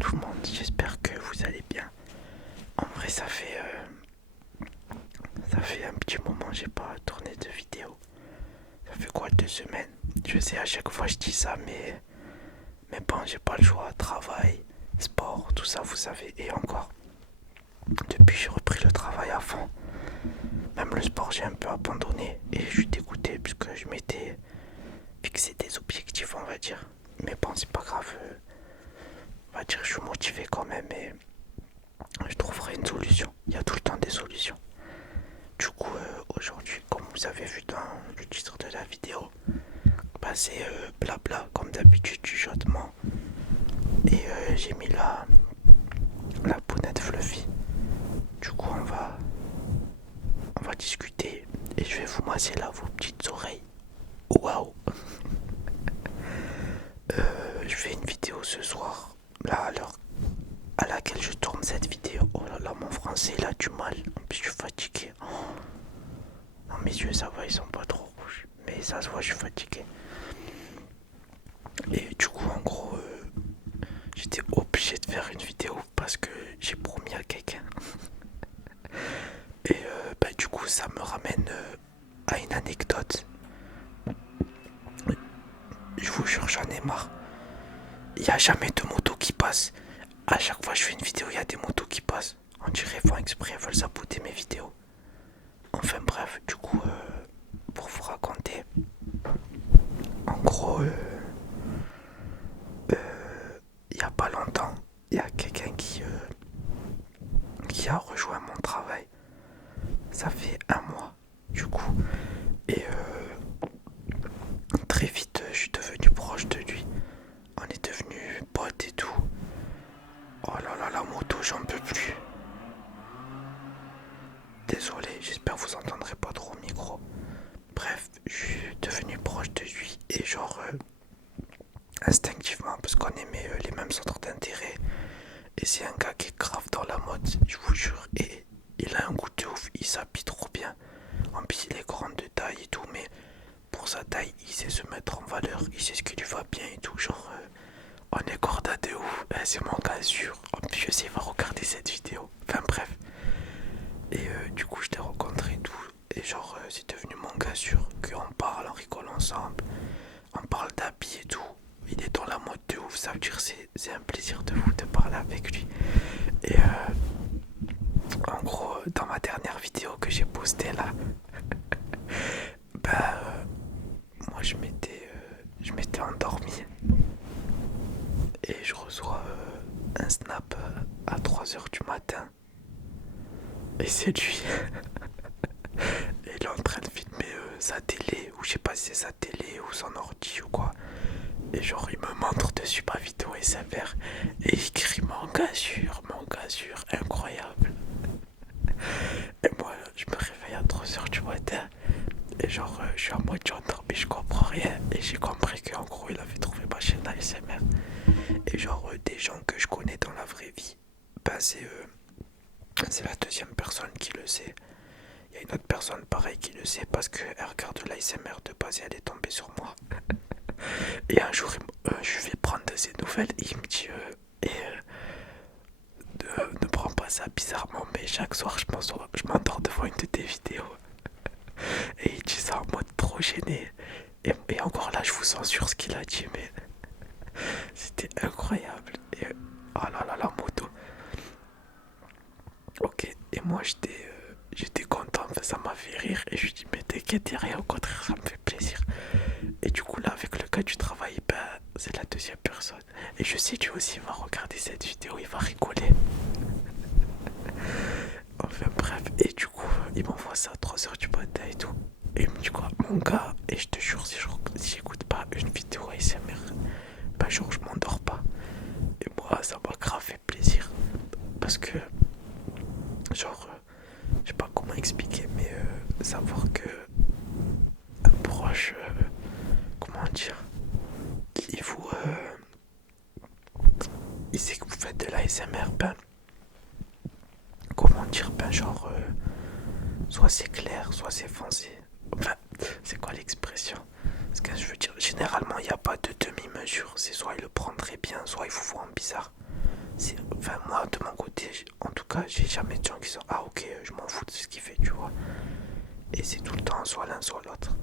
tout le monde, j'espère que vous allez bien. En vrai ça fait un petit moment que j'ai pas tourné de vidéo. Ça fait quoi 2 semaines? Je sais à chaque fois je dis ça mais bon j'ai pas le choix, travail, sport, tout ça vous savez. Et encore, depuis j'ai repris le travail à fond. Même le sport j'ai un peu abandonné et je suis dégoûté puisque je m'étais fixé des objectifs on va dire. Mais bon c'est pas grave, on va dire que je suis motivé quand même et je trouverai une solution. Il y a tout le temps des solutions. Du coup, aujourd'hui, comme vous avez vu dans le titre de la vidéo, bah, c'est blabla, comme d'habitude, du chuchotement. Et j'ai mis la pounette Fluffy. Du coup, on va discuter et je vais vous masser là vos petites oreilles. Waouh! Je fais une vidéo ce soir, là, à l'heure à laquelle je tourne cette vidéo. Oh là là, mon français, il a du mal. En plus, je suis fatigué. Oh. Non, mes yeux, ça va, ils sont pas trop rouges. Mais ça se voit, je suis fatigué. Et du coup, en gros, j'étais obligé de faire une vidéo parce que j'ai promis à quelqu'un. Et bah, du coup, ça me ramène à une anecdote. Je vous jure, j'en ai marre. Il n'y a jamais de moto qui passe. À chaque fois que je fais une vidéo, il y a des motos qui passent. On dirait qu'ils font exprès, ils veulent saboter mes vidéos. Enfin bref, du coup, pour vous raconter, en gros, il n'y a pas longtemps, il y a quelqu'un qui a rejoint mon travail. Ça fait un mois, du coup. Et très vite, je suis devenu proche de lui. On est devenus potes et tout. Oh là là, la moto, j'en peux plus. Désolé, j'espère que vous entendrez pas trop au micro. Bref, je suis devenu proche de lui et genre instinctivement parce qu'on aimait les mêmes centres d'intérêt. Et c'est un gars qui est grave dans la mode, je vous jure. Et il a un goût de ouf, il s'habille trop bien. En plus, il est grand de taille et tout, mais pour sa taille, il sait se mettre en valeur, il sait ce qui lui va bien et tout. Genre, on est corda de ouf. C'est mon gars sûr. En plus, je sais, il va regarder cette vidéo. Enfin, bref. Et du coup, je l'ai rencontré et tout. Et genre, c'est devenu mon gars sûr. Qu'on parle, on rigole ensemble. On parle d'habits et tout. Il est dans la mode de ouf. Ça veut dire c'est un plaisir de vous de parler avec lui. Et en gros, dans ma dernière vidéo que j'ai postée là, bah, moi je m'étais endormi et je reçois un snap à 3 heures du matin. Et c'est lui. Et il est en train de filmer sa télé, ou je sais pas si c'est sa télé ou son ordi ou quoi. Et genre il me montre dessus ma vidéo et sa mère. Et il crie mon gars sûr, incroyable. Et moi je me réveille à 3 heures du matin. Et genre je suis à moitié endormi, je comprends rien. Et j'ai compris qu'en gros il avait trouvé ma chaîne ASMR. Et genre des gens que je connais dans la vraie vie, bah c'est la deuxième personne qui le sait. Il y a une autre personne pareil qui le sait parce qu'elle regarde l'ASMR de base et elle est tombée sur moi. Et un jour, je vais prendre de ses nouvelles et il me dit ne prends pas ça bizarrement, mais chaque soir je m'endors devant une de tes vidéos. Et il dit ça en mode trop gêné. Et encore là, je vous censure ce qu'il a dit, mais c'était incroyable. Et oh là là, la moto. Ok, et moi j'étais content, ça m'a fait rire. Et je lui dis, mais t'inquiète, rien, au contraire, ça me fait plaisir. Et du coup, là, avec le gars du travail, ben, c'est la deuxième personne. Et je sais, lui aussi, il va regarder cette vidéo, il va rigoler. Enfin, bref. Et du coup, il m'envoie ça à 3 heures du matin et tout. Et il me dit quoi, mon gars, et je te jure, si j'écoute pas une vidéo ASMR, ben, genre, je m'endors pas. Et moi, ça m'a grave fait plaisir. Parce que, genre, je sais pas comment expliquer, mais savoir que un proche, comment dire, il sait que vous faites de l'ASMR, ben, comment dire, ben genre, soit c'est clair, soit c'est foncé. Enfin, c'est quoi l'expression? Ce que je veux dire, généralement, il n'y a pas de demi-mesure. C'est soit il le prend très bien, soit il vous voit en bizarre. Enfin, moi, de mon côté, en tout cas, j'ai jamais de gens qui sont ah, ok, je m'en fous de ce qu'il fait, tu vois. Et c'est tout le temps soit l'un, soit l'autre.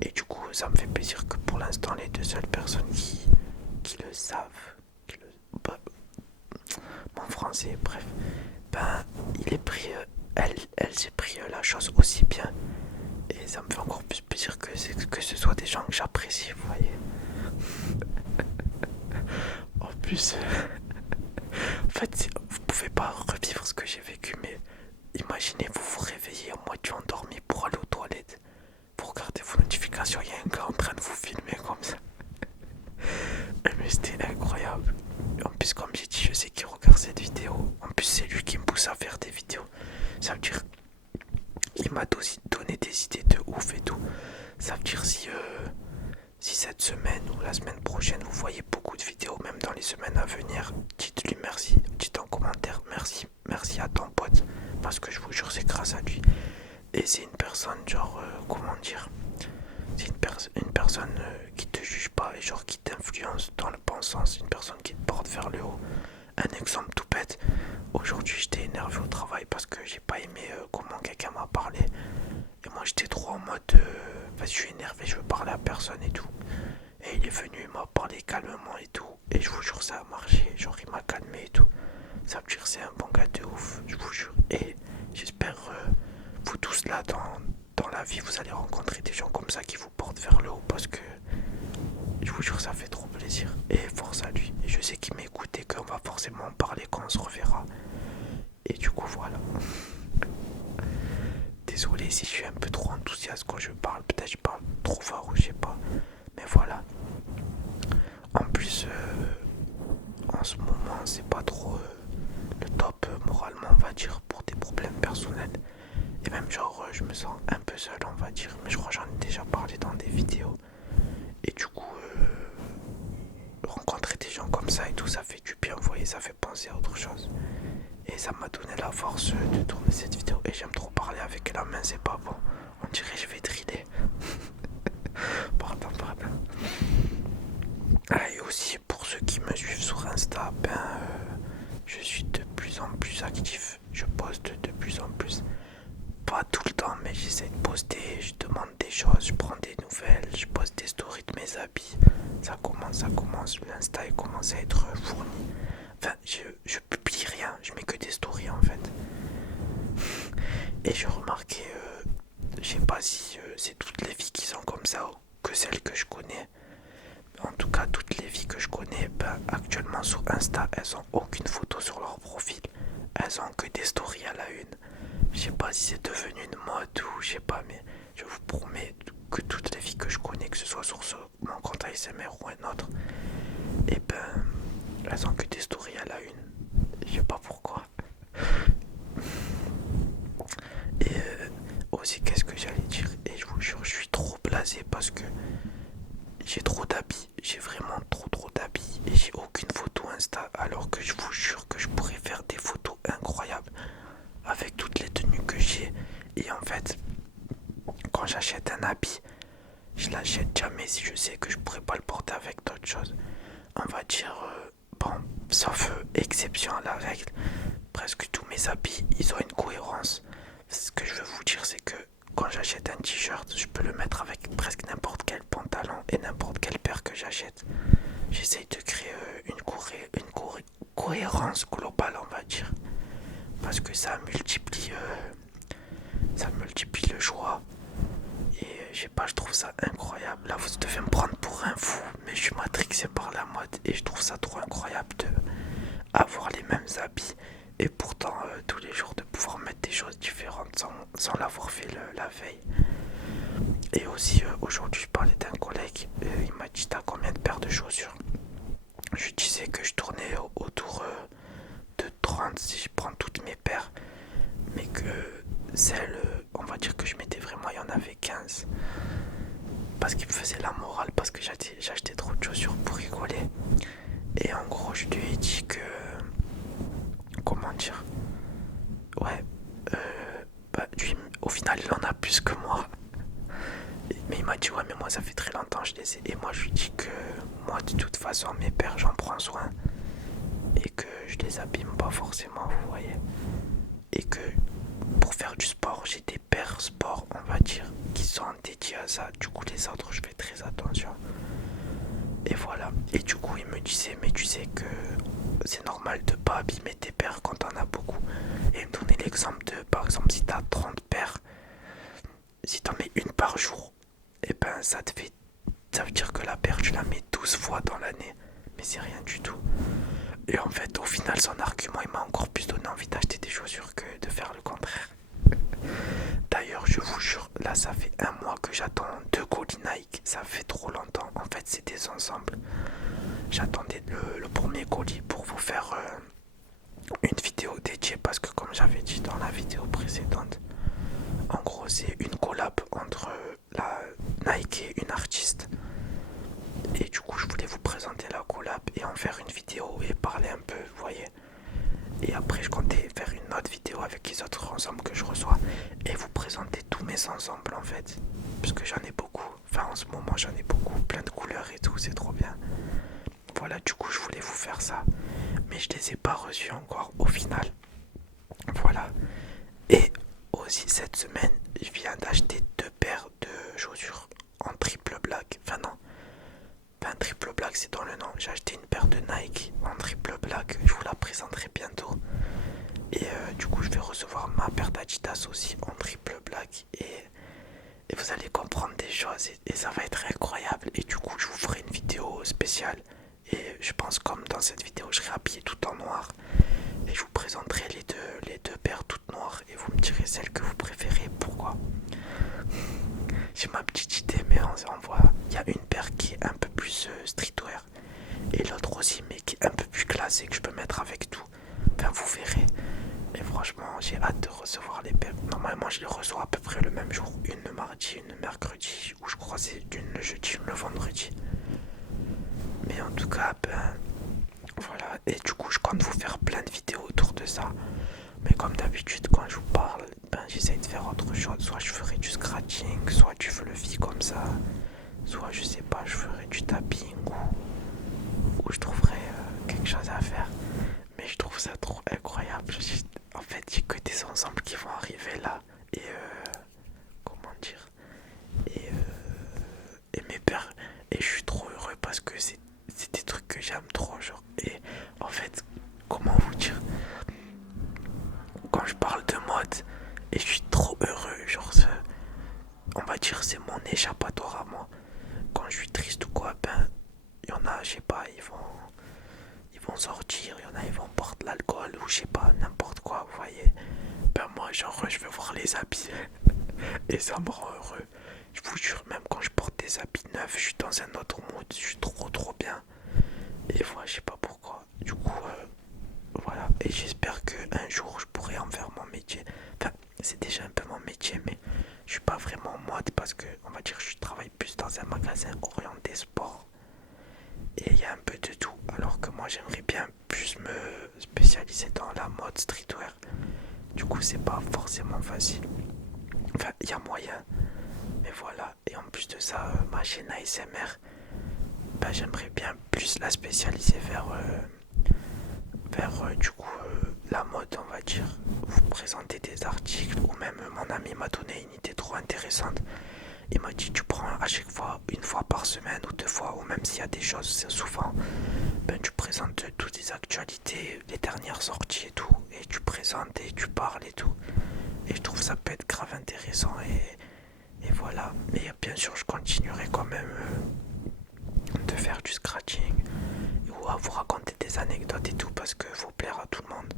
Et du coup, ça me fait plaisir que pour l'instant, les deux seules personnes qui le savent, bah, mon français, bref, ben, il est pris, elle s'est pris la chose aussi bien. Et ça me fait encore plus plaisir que ce soit des gens que j'apprécie, vous voyez. En plus, en fait, vous pouvez pas revivre ce que j'ai vécu, mais imaginez vous vous réveillez en moitié endormi pour aller aux toilettes. Vous regardez vos notifications, il y a un gars en train de vous filmer comme ça. Mais c'était incroyable. En plus, comme j'ai dit, je sais qu'il regarde cette vidéo. En plus, c'est lui qui me pousse à faire des vidéos. Ça veut dire, il m'a donné des idées de ouf et tout. Ça veut dire si cette semaine ou la semaine prochaine vous voyez beaucoup de vidéos, même dans les semaines à venir, dites-lui merci, dites en commentaire merci, merci à ton pote, parce que je vous jure c'est grâce à lui. Et c'est une personne genre, comment dire, c'est une personne qui te juge pas et genre qui t'influence dans le bon sens, une personne qui te porte vers le haut. Un exemple tout bête, aujourd'hui j'étais énervé au travail parce que j'ai pas aimé comment quelqu'un m'a parlé. Et moi j'étais trop en mode, je suis énervé, je veux parler à personne et tout. Et il est venu, il m'a parlé calmement et tout. Et je vous jure ça a marché, genre il m'a calmé et tout. Ça veut dire c'est un bon gars de ouf, je vous jure. Et j'espère vous tous là dans la vie, vous allez rencontrer des gens comme ça qui vous portent vers le haut parce que je vous jure ça fait trop plaisir. Et force à lui. Et je sais qu'il m'écoute et qu'on va forcément en parler quand on se reverra. Et du coup voilà. Désolé si je suis un peu trop enthousiaste quand je parle. Peut-être je parle trop fort ou je sais pas. Mais voilà. En plus, en ce moment, c'est pas trop le top moralement, on va dire, pour des problèmes personnels. Et même genre, je me sens un peu seul, on va dire. Mais je crois que j'en ai déjà parlé dans des vidéos. Et du coup, rencontrer des gens comme ça et tout, ça fait du bien, vous voyez, ça fait penser à autre chose. Et ça m'a donné la force de tourner cette vidéo. Et j'aime trop parler avec la main, c'est pas bon. On dirait que je vais driller. Pardon. Ah, et aussi pour ceux qui me suivent sur Insta, je suis de plus en plus actif. Je poste de plus en plus. Pas tout le temps, mais j'essaie de poster. Je demande des choses, je prends des nouvelles, je poste des stories de mes habits. Ça commence. L'Insta commence à être fourni. Enfin, je publie rien, je mets que des stories en fait. Et j'ai remarqué, je sais pas si c'est toutes les filles qui sont comme ça ou que celles que je connais. En tout cas, toutes les filles que je connais, actuellement sur Insta, elles ont aucune photo sur leur profil. Elles ont que des stories à la une. Je sais pas si c'est devenu une mode ou je sais pas, mais je vous promets que toutes les filles que je connais, que ce soit sur mon compte ASMR ou un autre, et elles ont que des stories à la une. Je sais pas pourquoi. Et aussi, qu'est-ce que j'allais dire? Et je vous jure, je suis trop blasé parce que j'ai trop d'habits. J'ai vraiment trop d'habits. Et j'ai aucune photo Insta. Alors que je vous jure que je pourrais faire des photos incroyables avec toutes les tenues que j'ai. Et en fait, quand j'achète un habit, je l'achète jamais si je sais que je pourrais pas le porter avec d'autres choses. On va dire, bon, sauf exception à la règle, presque tous mes habits, ils ont une cohérence. Ce que je veux vous dire, c'est que quand j'achète un t-shirt, je peux le mettre avec presque n'importe quel pantalon et n'importe quelle paire que j'achète. J'essaye de créer une cohérence globale, on va dire. Parce que ça multiplie le choix. Et je sais pas, je trouve ça incroyable. Là, vous devez me prendre pour un fou, mais je suis matrixé par la mode et je trouve ça trop incroyable de avoir les mêmes habits et pourtant tous les jours de pouvoir mettre des choses différentes sans l'avoir fait la veille. Et aussi, aujourd'hui, je parlais d'un collègue, il m'a dit: t'as combien de paires de chaussures? Je lui disais que je tournais autour de 30 si je prends toutes mes paires, mais que celles, on va dire que je mettais vraiment, il y en avait 15. Parce qu'il me faisait la morale, parce que j'achetais trop de chaussures pour rigoler. Et en gros, je lui ai dit que. Comment dire? Ouais, lui, au final, il en a plus que moi. Mais il m'a dit: ouais, mais moi, ça fait très longtemps que je les ai. Et moi, je lui dis que moi, de toute façon, mes paires, j'en prends soin. Et que je les abîme pas forcément, vous voyez. Et que pour faire du sport, j'ai des paires sport, on va dire, qui sont dédiés à ça. Du coup, les autres, je fais très attention. Et voilà. Et du coup, il me disait, mais tu sais que c'est normal de pas abîmer tes paires quand t'en as beaucoup. Et il me donnait l'exemple de, par exemple, si t'as 30 paires, si t'en mets une par jour, et ben ça te fait. Ça veut dire que la paire, tu la mets 12 fois dans l'année. Mais c'est rien du tout. Et en fait, au final, son argument, il m'a encore plus donné envie d'acheter des chaussures que de faire le contraire. D'ailleurs, je vous jure, là, ça fait un mois que j'attends 2 colis Nike. Ça fait trop longtemps. En fait, c'est des ensembles. J'attendais le premier colis pour vous faire une vidéo dédiée parce que, comme j'avais dit dans la vidéo précédente, en gros, c'est une collab entre la Nike et une artiste. Et du coup, je voulais vous présenter la collab et en faire une vidéo et parler un peu, vous voyez. Et après, je comptais faire une autre vidéo avec les autres ensembles que je reçois et vous présenter tous mes ensembles en fait. Parce que j'en ai beaucoup. Enfin, en ce moment, j'en ai beaucoup, plein de couleurs et tout, c'est trop bien. Voilà, du coup, je voulais vous faire ça. Mais je les ai pas reçus encore au final. Voilà. Et aussi, cette semaine, je viens d'acheter 2 paires de chaussures en triple black. Enfin, non. Un triple black, c'est dans le nom. J'ai acheté une paire de Nike en triple black. Je vous la présenterai bientôt. Et du coup, je vais recevoir ma paire d'Adidas aussi en triple black. Et vous allez comprendre des choses. Et ça va être incroyable. Et du coup, je vous ferai une vidéo spéciale. Et je pense comme dans cette vidéo, je serai habillé tout en noir. Et je vous présenterai les deux paires toutes noires. Et vous me direz celle que vous préférez. Pourquoi? J'ai ma petite idée, mais on voit. Il y a une paire qui est un peu plus streetwear. Et l'autre aussi, mais qui est un peu plus classée, que je peux mettre avec tout. Enfin, vous verrez. Et franchement, j'ai hâte de recevoir les paires. Normalement, je les reçois à peu près le même jour. Une le mardi, une le mercredi. Ou je crois c'est une le jeudi, une le vendredi. Mais en tout cas, ben. Voilà. Et du coup, je compte vous faire plein de vidéos autour de ça. Mais comme d'habitude, quand je vous parle, ben j'essaye de faire autre chose. Soit je ferai du scratching, soit du fluffy comme ça. Soit je sais pas, je ferai du tapping ou je trouverai quelque chose à faire. Mais je trouve ça trop incroyable. En fait, j'ai que des ensembles qui vont arriver là. Et comment dire. Et mes pères. Et je suis trop heureux parce que c'est des trucs que j'aime trop. Genre. Et en fait, comment vous dire. Quand je parle de mode, et je suis trop heureux. Genre, on va dire, c'est mon échappatoire à moi. Quand je suis triste ou quoi, ben, il y en a, je sais pas, ils vont sortir, il y en a, ils vont porter l'alcool ou je sais pas, n'importe quoi, vous voyez. Ben moi, genre, je veux voir les habits et ça me rend heureux. Je vous jure, même quand je porte des habits neufs, je suis dans un autre mood, je suis trop bien. Et voilà, je sais pas pourquoi. Du coup, voilà. Et j'espère qu'un jour, je pourrai en faire mon métier. Enfin, c'est déjà un peu mon métier, mais je suis pas vraiment en mode parce que, on va dire, je travaille plus dans un magasin orienté sport. Et il y a un peu de tout. Alors que moi, j'aimerais bien plus me spécialiser dans la mode streetwear. Du coup, c'est pas forcément facile. Enfin, il y a moyen. Mais voilà. Et en plus de ça, ma chaîne ASMR, bah, j'aimerais bien plus la spécialiser vers du coup la mode, on va dire. Vous présenter des articles ou même mon ami m'a donné une idée trop intéressante. Il m'a dit tu prends à chaque fois une fois par semaine ou 2 fois ou même s'il y a des choses c'est souvent ben tu présentes toutes les actualités, les dernières sorties et tout et tu présentes et tu parles et tout et je trouve ça peut être grave intéressant et voilà. Mais bien sûr je continuerai quand même de faire du scratching ou à vous raconter des anecdotes et tout parce que faut plaire à tout le monde.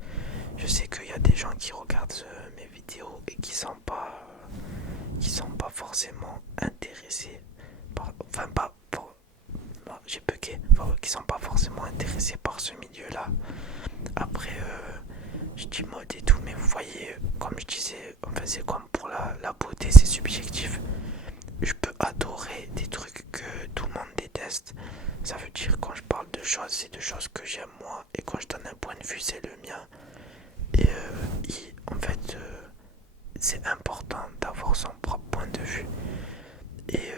Je sais qu'il y a des gens qui regardent mes vidéos et qui sont pas forcément intéressés par, enfin pas pour, non, j'ai bugué, enfin, qui sont pas forcément intéressés par ce milieu là. Après je dis mode et tout, mais vous voyez comme je disais, enfin c'est comme pour la beauté, c'est subjectif. Je peux adorer des trucs que tout le monde déteste. Ça veut dire quand je parle de choses, c'est de choses que j'aime moi. Et quand je donne un point de vue, c'est le mien. Et en fait, c'est important d'avoir son propre point de vue. Et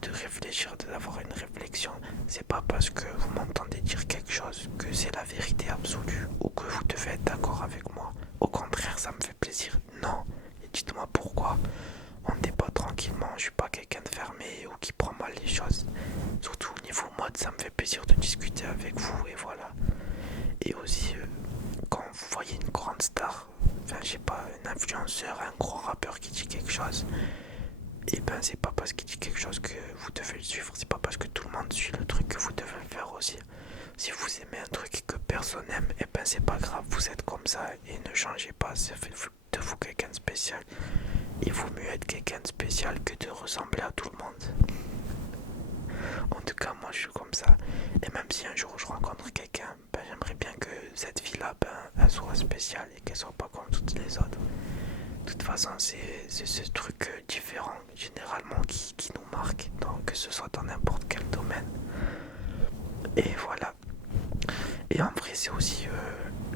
de réfléchir, d'avoir une réflexion. C'est pas parce que vous m'entendez dire quelque chose que c'est la vérité absolue. ou que vous devez être d'accord avec moi. Au contraire, ça me fait plaisir. Non. Et dites-moi pourquoi. On débat tranquillement. Je suis pas quelqu'un de fermé ou qui prend mal les choses. Surtout au niveau mode, ça me fait plaisir de discuter avec vous et voilà. Et aussi, quand vous voyez une grande star, enfin, je sais pas, un influenceur, un gros rappeur qui dit quelque chose, et ben c'est pas parce qu'il dit quelque chose que vous devez le suivre, c'est pas parce que tout le monde suit le truc que vous devez le faire aussi. Si vous aimez un truc que personne n'aime, et ben c'est pas grave, vous êtes comme ça et ne changez pas, ça fait de vous quelqu'un de spécial. Il vaut mieux être quelqu'un de spécial que de ressembler à tout le monde. En tout cas, moi je suis comme ça. Et même si un jour je rencontre quelqu'un, ben, j'aimerais bien que cette vie-là, ben, elle soit spéciale et qu'elle soit pas comme toutes les autres. De toute façon, c'est ce truc différent, généralement, qui nous marque, donc, que ce soit dans n'importe quel domaine. Et voilà. Et en vrai, c'est aussi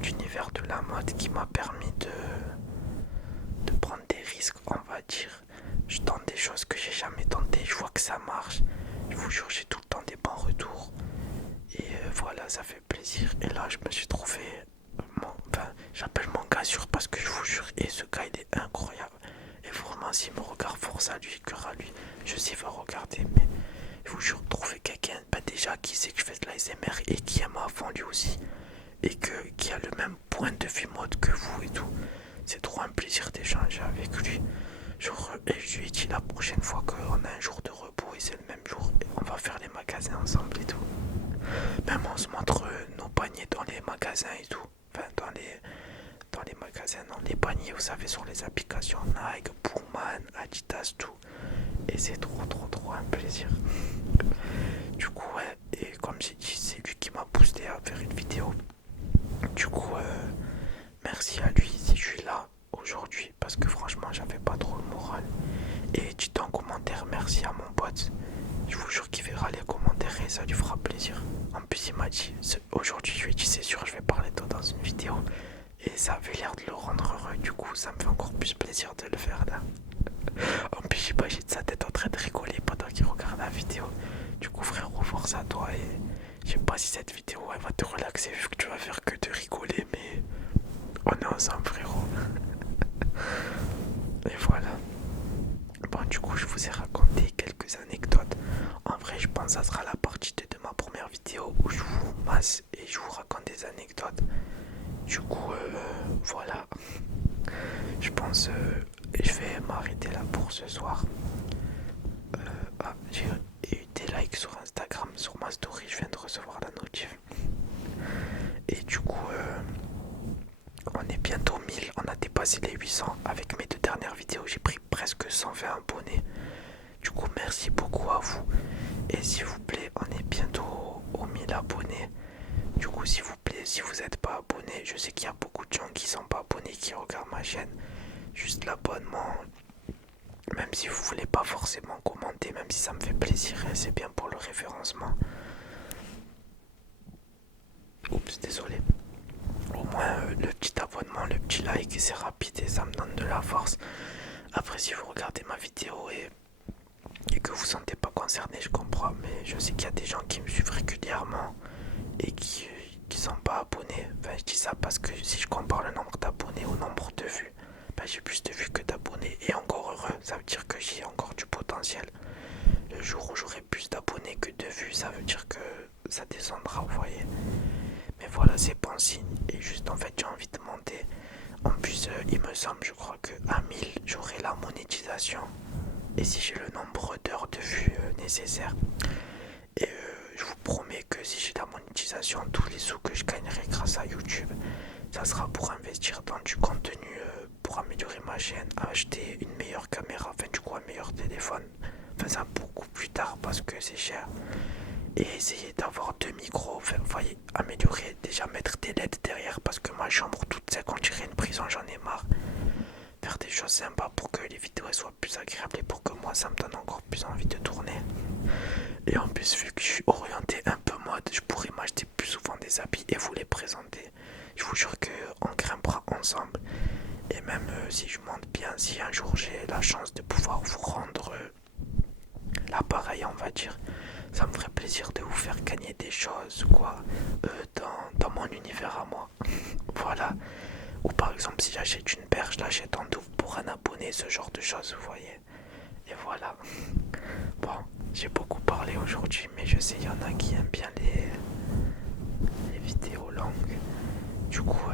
l'univers de la mode qui m'a permis de prendre des risques, on va dire. Je tente des choses que j'ai jamais tentées, je vois que ça marche. Je vous jure, j'ai tout le temps des bons retours. Et voilà, ça fait plaisir. Et là, je me suis trouvé. Enfin, j'appelle mon gars sûr parce que je vous jure, et ce gars il est incroyable. Et vraiment, s'il me regarde, force à lui, cœur à lui. Je sais, il va regarder, mais je vous jure, trouver quelqu'un déjà qui sait que je fais de l'ASMR et qui aime à fond lui aussi. Et qui a le même point de vue mode que vous et tout. C'est trop un plaisir d'échanger avec lui. Genre, et je lui ai dit la prochaine fois qu'on a un jour de repos et c'est le même jour, et on va faire les magasins ensemble et tout. Même on se montre nos paniers dans les magasins et tout. Enfin, dans les magasins, dans les paniers, vous savez, sur les applications Nike, Pullman, Adidas, tout. Et c'est trop un plaisir. Du coup, ouais, et comme j'ai dit, c'est lui qui m'a boosté à faire une vidéo. Du coup, merci à lui si je suis là aujourd'hui parce que franchement, j'avais pas trop le moral. Et dites en commentaire merci à mon pote. Je vous jure qu'il verra les commentaires et ça lui fera plaisir. En plus, il m'a dit, aujourd'hui, je lui ai dit, c'est sûr, je vais parler de toi dans une vidéo. Et ça avait l'air de le rendre heureux. Du coup, ça me fait encore plus plaisir de le faire là. En plus, j'imagine sa tête en train de rigoler pendant qu'il regarde la vidéo. Du coup, frérot, force à toi. Et je sais pas si cette vidéo elle va te relaxer vu que tu vas faire que de rigoler. Mais on est ensemble, frérot. Et voilà. Bon, du coup, je vous ai raconté quelques anecdotes. En vrai, je pense que ça sera la partie 2 de ma première vidéo où je vous masse et je vous raconte des anecdotes. Du coup, voilà. Je pense je vais m'arrêter là pour ce soir. J'ai eu des likes sur Instagram, sur ma story, je viens de recevoir la notif. Et du coup, on est bientôt 1000, on a dépassé les 800. Avec mes deux dernières vidéos, j'ai pris presque 120 abonnés. Du coup, merci beaucoup à vous. Et s'il vous plaît, on est bientôt aux 1000 abonnés. Du coup, s'il vous plaît, si vous n'êtes pas abonné, je sais qu'il y a beaucoup de gens qui sont pas abonnés, qui regardent ma chaîne. Juste l'abonnement, même si vous voulez pas forcément commenter, même si ça me fait plaisir, c'est bien pour le référencement. Oups, désolé. Au moins le petit abonnement, le petit like, c'est rapide et ça me donne de la force. Après, si vous regardez ma vidéo et que vous ne sentez pas concerné, je comprends, mais je sais qu'il y a des gens qui me suivent régulièrement et qui sont pas abonnés. Enfin, je dis ça parce que si je compare le nombre d'abonnés au nombre de vues, ben, j'ai plus de vues que d'abonnés. Et encore heureux, ça veut dire que j'ai encore du potentiel. Le jour où j'aurai plus d'abonnés que de vues, ça veut dire que ça descendra, vous voyez. Mais voilà, c'est bon signe. Et juste en fait, j'ai envie de monter. En plus, il me semble, je crois que à 1000, j'aurai la monétisation. Et si j'ai le nombre d'heures de vues nécessaires. Et je vous promets que si j'ai la monétisation, tous les sous que je gagnerai grâce à YouTube, ça sera pour investir dans du contenu, pour améliorer ma chaîne, acheter une meilleure caméra, enfin du coup un meilleur téléphone. Enfin ça beaucoup plus tard parce que c'est cher. Et essayer d'avoir deux micros, enfin vous voyez, améliorer, déjà mettre des LED derrière parce que ma chambre toute sec, on dirait une prison, j'en ai marre. Faire des choses sympas pour que les vidéos soient plus agréables et pour que moi ça me donne encore plus envie de tourner. Et en plus, vu que je suis orienté un peu mode, je pourrais m'acheter plus souvent des habits et vous les présenter. Je vous jure qu'on grimpera ensemble. Et même si je monte bien, si un jour j'ai la chance de pouvoir vous rendre l'appareil, on va dire, ça me ferait plaisir de vous faire gagner des choses, quoi, dans mon univers à moi. exemple, si j'achète une paire, je l'achète en double pour un abonné, ce genre de choses, vous voyez. Et voilà. Bon, j'ai beaucoup parlé aujourd'hui, mais je sais, il y en a qui aiment bien les vidéos longues. Du coup,